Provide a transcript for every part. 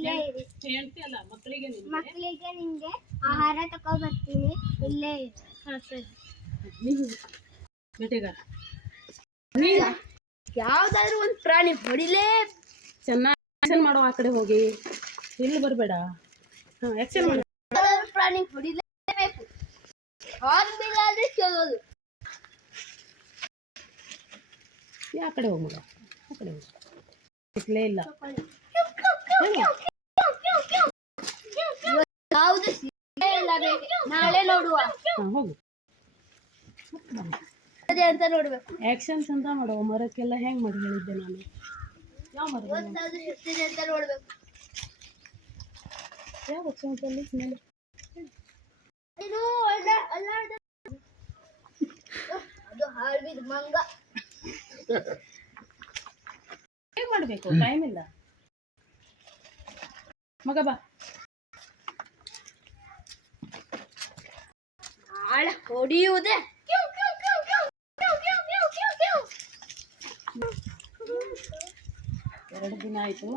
ಇಲ್ಲೇ ಇರಿ. ಹೇಳ್ತಿ ಅಲ್ಲ ಮಕ್ಕಳಿಗೆ ನಿನ್ಗೆ ಮಕ್ಕಳಿಗೆ ನಿಮ್ಗೆ ಆಹಾರ ತಕೊ ಬರ್ತೀನಿ ಇಲ್ಲೇ ಇರಿ. ಹಾ ಸರಿ. ಬೇಟೆಗಾರ ಯಾವ್ದಾದ್ರು ಒಂದು ಪ್ರಾಣಿ ಹೊಡಿಲೇ. ಚೆನ್ನಾಗಿ ಆಕ್ಷನ್ ಮಾಡೋ ಆ ಕಡೆ ಹೋಗಿ. ಇಲ್ಲಿ ಬರಬೇಡ? ಹಾ ಆಕ್ಷನ್ ಮಾಡಿ. ಪ್ರಾಣಿ ಹೊಡಿಲೇಬೇಕು. ಬಿಲ್ ಆದ್ರೆ ಕೇಳೋದು. ಯಾಕಡೆ ಹೋಗಿ ಮಗ ಆ ಕಡೆ ಹೋಗಿ. ಇಲ್ಲ ಯಾವುದು ಸಿಗೇ ಇಲ್ಲ ಬೇಗ ನಾಳೆ ನೋಡುವ. ಹೋಗು. ಅದೇ ಅಂತ ನೋಡ್ಬೇಕು. ಆಕ್ಷನ್ಸ್ ಅಂತ ಮಾಡುವ. ಮರಕ್ಕೆಲ್ಲ ಹೆಂಗ್ ಮಾಡಿ ಹೇಳಿದ್ದೆ ನಾನು? ಯಾವ ಮರ ಒಂದಾದ್ರು ಅಂತ ನೋಡ್ಬೇಕು. ಯಾವ ಆ್ಯಕ್ಷನ್ಸಲ್ಲಿ ಮೇಲೆ ಇದು ಅಲ್ಲ- ಅದು ಹಾರ್ಬಿದ್ ಮಂಗ. ಹೇಗ್ ಮಾಡಬೇಕು? ಟೈಮ್ ಇಲ್ಲ. ಮಗ ಬಾ. ಆಳ ಹೊಡೆಯುವುದೇ? ಎರಡು ದಿನ ಆಯ್ತು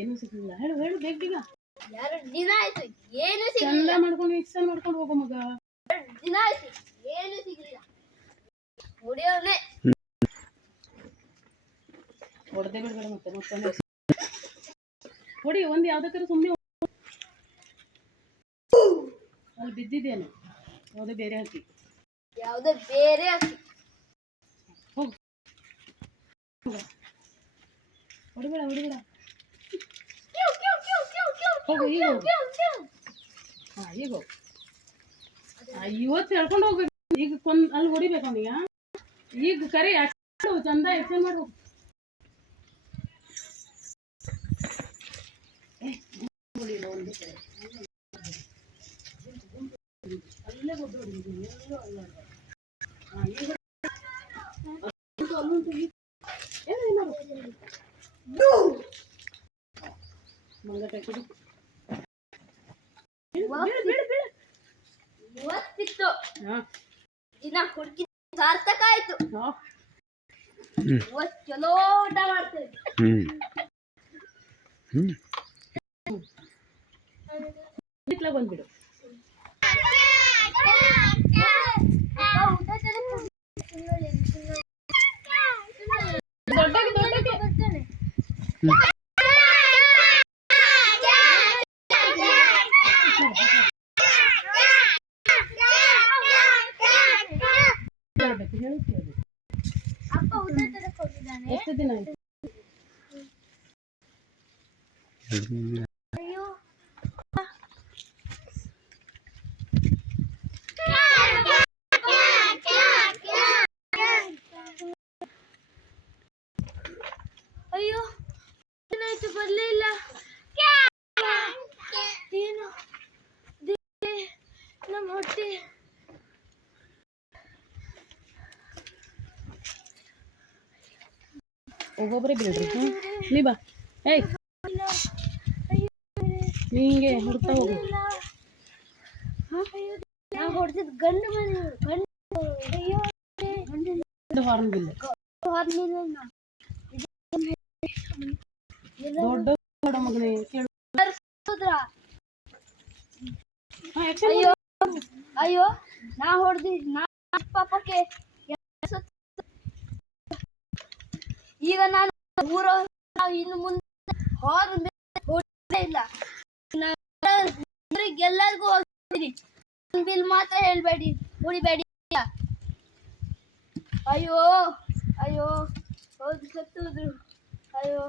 ಏನು ಸಿಗಲಿಲ್ಲ. ಹೇಳು ಹೇಳು ಬೇಗ ಬೇಗ. ಎರಡು ದಿನ ಆಯ್ತು ಏನು ಸಿಗ್ಲಿಲ್ಲ. ಮಾಡ್ಕೊಂಡು ಆ್ಯಕ್ಷನ್ ಮಾಡ್ಕೊಂಡು ಹೋಗೋ ಮಗ. ಎರಡು ದಿನ ಆಯ್ತು ಏನು ಸಿಗ್ಲಿಲ್ಲ. ಹೊಡಿಯೋನೆ ಹೊಡೆದೇ ಬಿಡಬೇಡ ಮತ್ತೆ ಮತ್ತೊಂದು ಹೊಡಿ ಒಂದು ಯಾವ್ದಕ್ಕಾರ ಸುಮ್ಮನೆ ಅಲ್ಲಿ ಬಿದ್ದಿದ್ದೇನು. ಯಾವುದೇ ಬೇರೆ ಹಾಕಿ. ಯಾವುದೇ ಬೇರೆ ಹಕ್ಕಿ ಹೋಗು. ಹೊಡಿಬೇಡ ಹೊಡಿಬೇಡ. ಹೋಗು ಈಗ ಹೋಗು. ಹಾಂ ಈಗ ಹೋಗು. ಆ, ಇವತ್ತು ಹೇಳ್ಕೊಂಡು ಹೋಗ್ಬೇಕು ಈಗ ಕೊಂದ್ ಅಲ್ಲಿ ಹೊಡಿಬೇಕು ಅವನಿಗೆ ಈಗ ಕರೆ ಮಾಡು ಚಂದ ಆ್ಯಕ್ಷನ್ ಮಾಡು. ಒಂದು ಕರೆ. ಅಲ್ಲೇ ಗೊತ್ತು ಹೊಡಿಬೇಕು, ಎಲ್ಲೂ ಅಲ್ಲ ಅದು. ಹಾ, ಈಗ ಅಲ್ಲುಂಟು, ಅಲ್ಲುಂಟು, ಈ- ಏನು ಇದು ಮಾಡು. ಮಂಗ ತೆಗ್ದು. ಬೀಳು, ಬೀಳು, ಬೀಳು. ಇವತ್ತಿತ್ತು ದಿನ ಹುಡುಕಿ ಸಾರ್ಥಕ ಆಯ್ತು. ಇವತ್ತು ಚಲೋ ಊಟ ಮಾಡ್ತೇವೆ ಬಂದ್ಬಿಡು ಎಷ್ಟು ದಿನ ಆಯ್ತು ಅಯ್ಯೋ ಅಯ್ಯೋ ಏನಾಯ್ತು ಬರ್ಲೇ ಇಲ್ಲ ಏನು ದೇವ್ರೇ, ನಮ್ಮ ಹೊಟ್ಟೆ ಒಬ್ಬೊಬ್ಬರೇ ಬಿಡ್ರಿ ನೀ ಬಾ. ಏಯ್. ನೀ ಹಿಂಗೆ. ಹುಡ್ತಾ ಹೋಗು ಹಾರ್ನ್ ಬಿಲ್ ದೊಡ್ಡ ದೊಡ್ಡ ಮಗನೇ ಕೇಳು. ಅಯ್ಯೋ. ಅಯ್ಯೋ ನಾ ಹೊಡೆದಿ ನಾ ಪಾಪಕ್ಕೆ ಎರಡ್ ಸತಿ ಈಗ ನಾನು ಊರ ಇನ್ನು ಮುಂದೆ ಹೊರ ಇಲ್ಲ. ಎಲ್ಲರಿಗೂ ಹೋಗ್ತೀನಿ ಬಿಲ್ ಮಾತ್ರ ಹೇಳ್ಬೇಡಿ, ಉಳಿಬೇಡಿ. ಅಯ್ಯೋ ಅಯ್ಯೋ ಹೌದು ಸತ್ತೋದ್ರು. ಅಯ್ಯೋ.